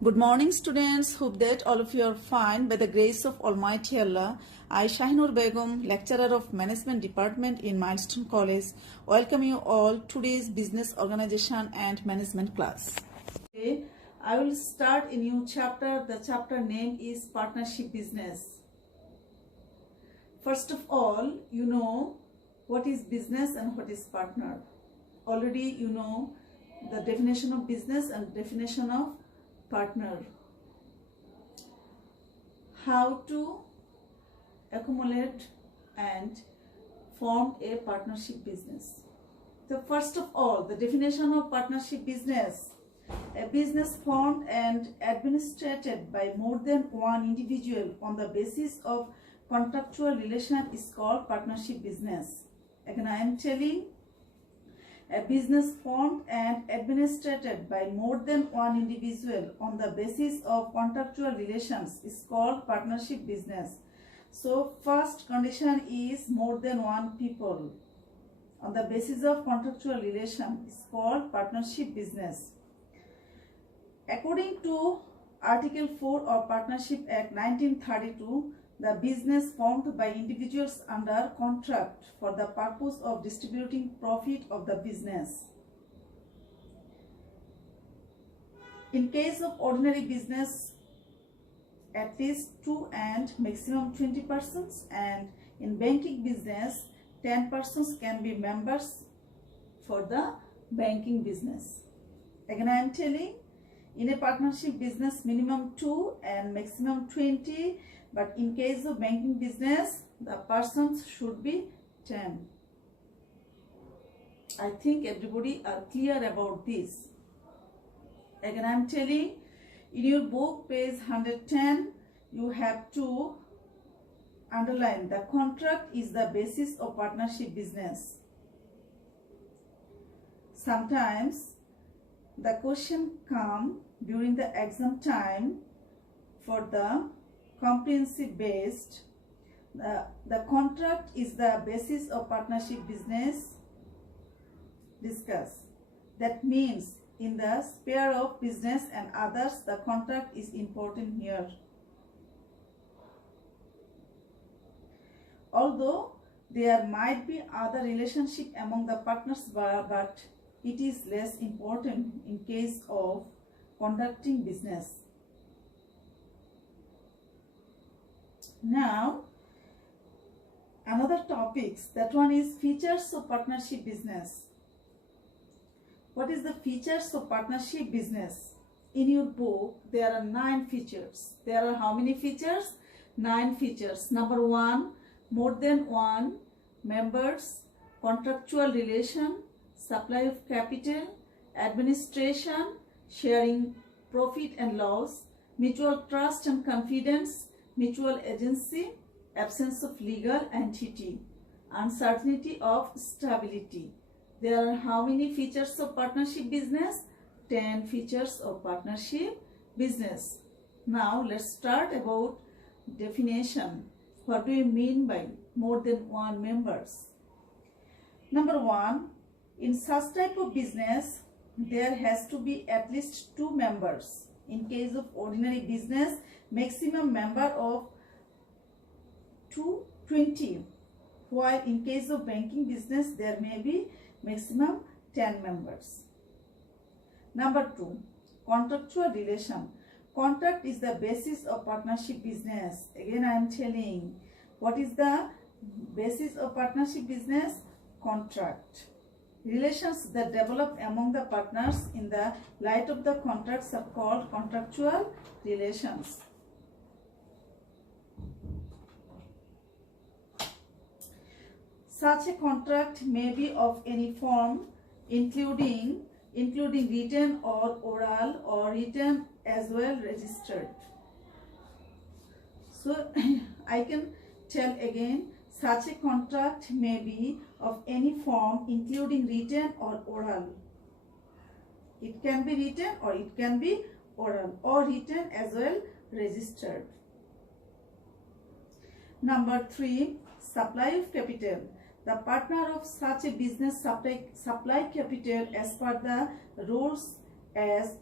Good morning, students. Hope that all of you are fine by the grace of Almighty Allah. I, Shahinur Begum, lecturer of Management Department in Milestone College, welcome you all today's business organization and management class. Okay, I will start a new chapter. The chapter name is Partnership Business. First of all, you know what is business and what is partner. Already you know the definition of business and definition of partner. How to accumulate and form a partnership business. So first of all, the definition of partnership business. A business formed and administered by more than one individual on the basis of contractual relation is called partnership business. Again, I am telling, a business formed and administered by more than one individual on the basis of contractual relations is called partnership business. So first condition is more than one people on the basis of contractual relation is called partnership business. According to Article 4 of Partnership Act 1932, the business formed by individuals under contract for the purpose of distributing profit of the business. In case of ordinary business, at least 2 and maximum 20 persons, and in banking business, 10 persons can be members for the banking business. Again, I am telling, in a partnership business, minimum 2 and maximum 20. But in case of banking business, the persons should be 10. I think everybody are clear about this. Again, I am telling, in your book, page 110, you have to underline the contract is the basis of partnership business. Sometimes the question come during the exam time for the comprehensive based. The contract is the basis of partnership business. Discuss. That means in the sphere of business and others, the contract is important here. Although there might be other relationship among the partners, but it is less important in case of conducting business. Now, another topics, that one is features of partnership business. What is the features of partnership business? In your book, there are 9 features. There are how many features? 9 features. Number 1, more than one members, contractual relation, supply of capital, administration, sharing profit and loss, mutual trust and confidence, mutual agency, absence of legal entity, uncertainty of stability. There are how many features of partnership business? 10 features of partnership business. Now let's start about definition. What do you mean by more than one members? Number 1, in such type of business, there has to be at least 2 members. In case of ordinary business, maximum member of 20, while in case of banking business, there may be maximum 10 members. Number 2, contractual relation. Contract is the basis of partnership business. Again, I am telling, what is the basis of partnership business? Contract. Relations that develop among the partners in the light of the contracts are called contractual relations. Such a contract may be of any form, including written or oral, or written as well registered. So I can tell again, such a contract may be of any form, including written or oral. It can be written or it can be oral, or written as well registered. Number 3, supply of capital. The partner of such a business supply capital as per the rules as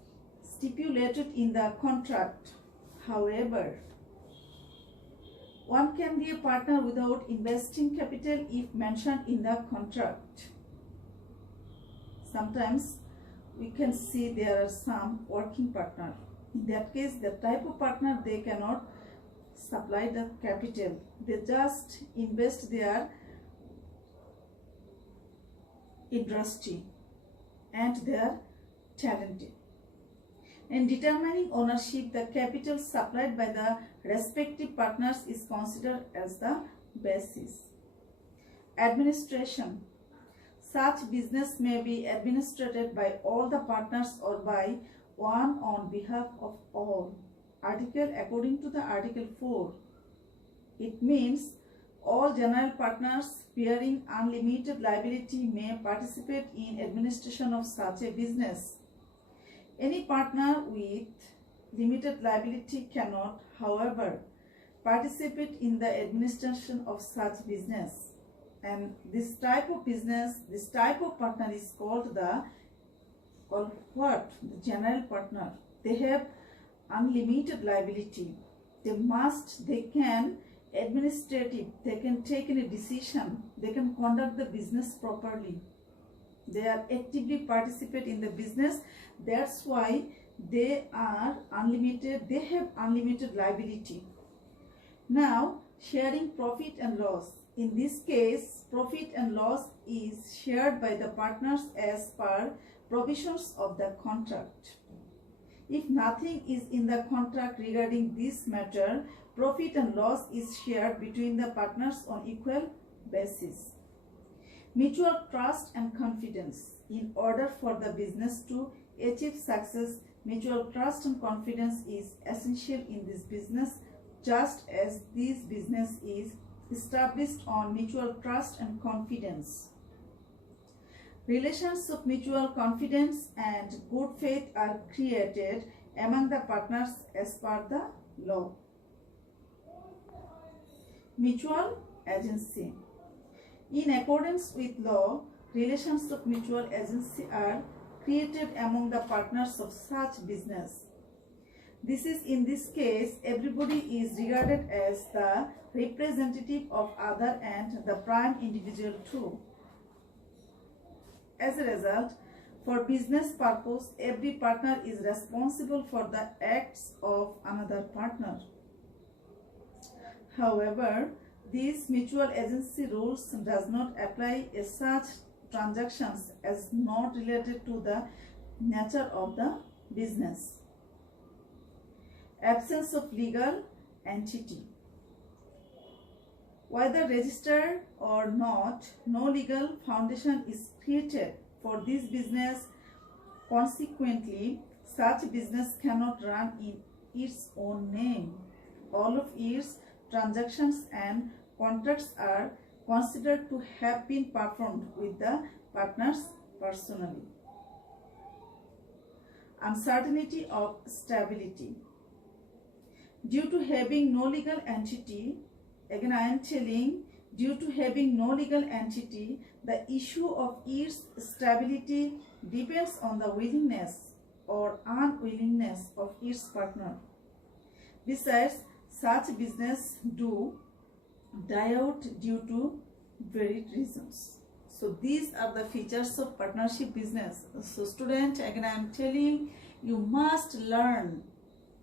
stipulated in the contract. However, one can be a partner without investing capital if mentioned in the contract. Sometimes we can see there are some working partner. In that case, the type of partner, they cannot supply the capital. They just invest their industry and they are talented. In determining ownership, the capital supplied by the respective partners is considered as the basis. Administration. Such business may be administered by all the partners or by one on behalf of all. Article according to the Article 4. It means all general partners bearing unlimited liability may participate in administration of such a business. Any partner with limited liability cannot, however, participate in the administration of such business. And this type of business, this type of partner is called what? The general partner. They have unlimited liability. They can administrative, they can take any decision, they can conduct the business properly. They are actively participate in the business. That's why they are unlimited, they have unlimited liability. Now, sharing profit and loss. In this case, profit and loss is shared by the partners as per provisions of the contract. If nothing is in the contract regarding this matter, profit and loss is shared between the partners on equal basis. Mutual trust and confidence. In order for the business to achieve success, mutual trust and confidence is essential in this business, just as this business is established on mutual trust and confidence. Relations of mutual confidence and good faith are created among the partners as per the law. Mutual agency. In accordance with law, relations of mutual agency are created among the partners of such business. In this case, everybody is regarded as the representative of other and the prime individual too. As a result, for business purpose, every partner is responsible for the acts of another partner. However, these mutual agency rules does not apply as such transactions as not related to the nature of the business. Absence of legal entity. Whether registered or not, no legal foundation is created for this business. Consequently, such business cannot run in its own name. All of its transactions and contracts are considered to have been performed with the partners personally. Uncertainty of stability. Due to having no legal entity, again I am telling, due to having no legal entity, the issue of its stability depends on the willingness or unwillingness of its partner. Besides, such business do die out due to varied reasons. So these are the features of partnership business. So student, again I am telling, you must learn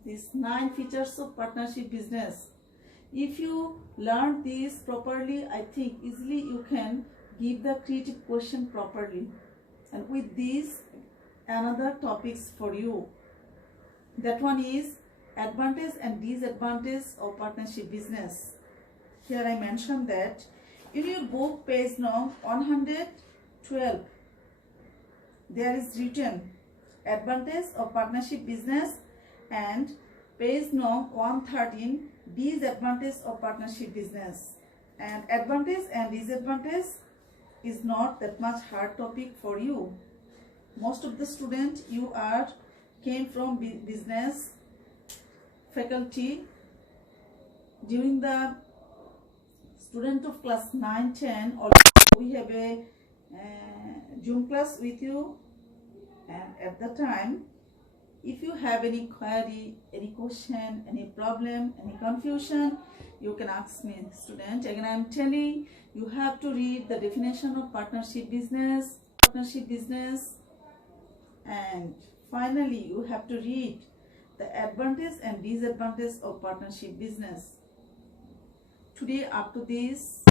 these 9 features of partnership business. If you learn these properly, I think easily you can give the creative question properly. And with these, another topics for you. That one is advantage and disadvantage of partnership business. Here I mentioned that in your book, page number 112, there is written advantage of partnership business, and page number 113, disadvantage of partnership business. And advantage and disadvantage is not that much hard topic for you. Most of the students came from business faculty. During the student of class 9-10, also we have a Zoom class with you, and at the time If you have any query, any question, any problem, any confusion, you can ask me, student. Again, I am telling you have to read the definition of partnership business, and finally you have to read the advantage and disadvantage of partnership business. Today, up to this,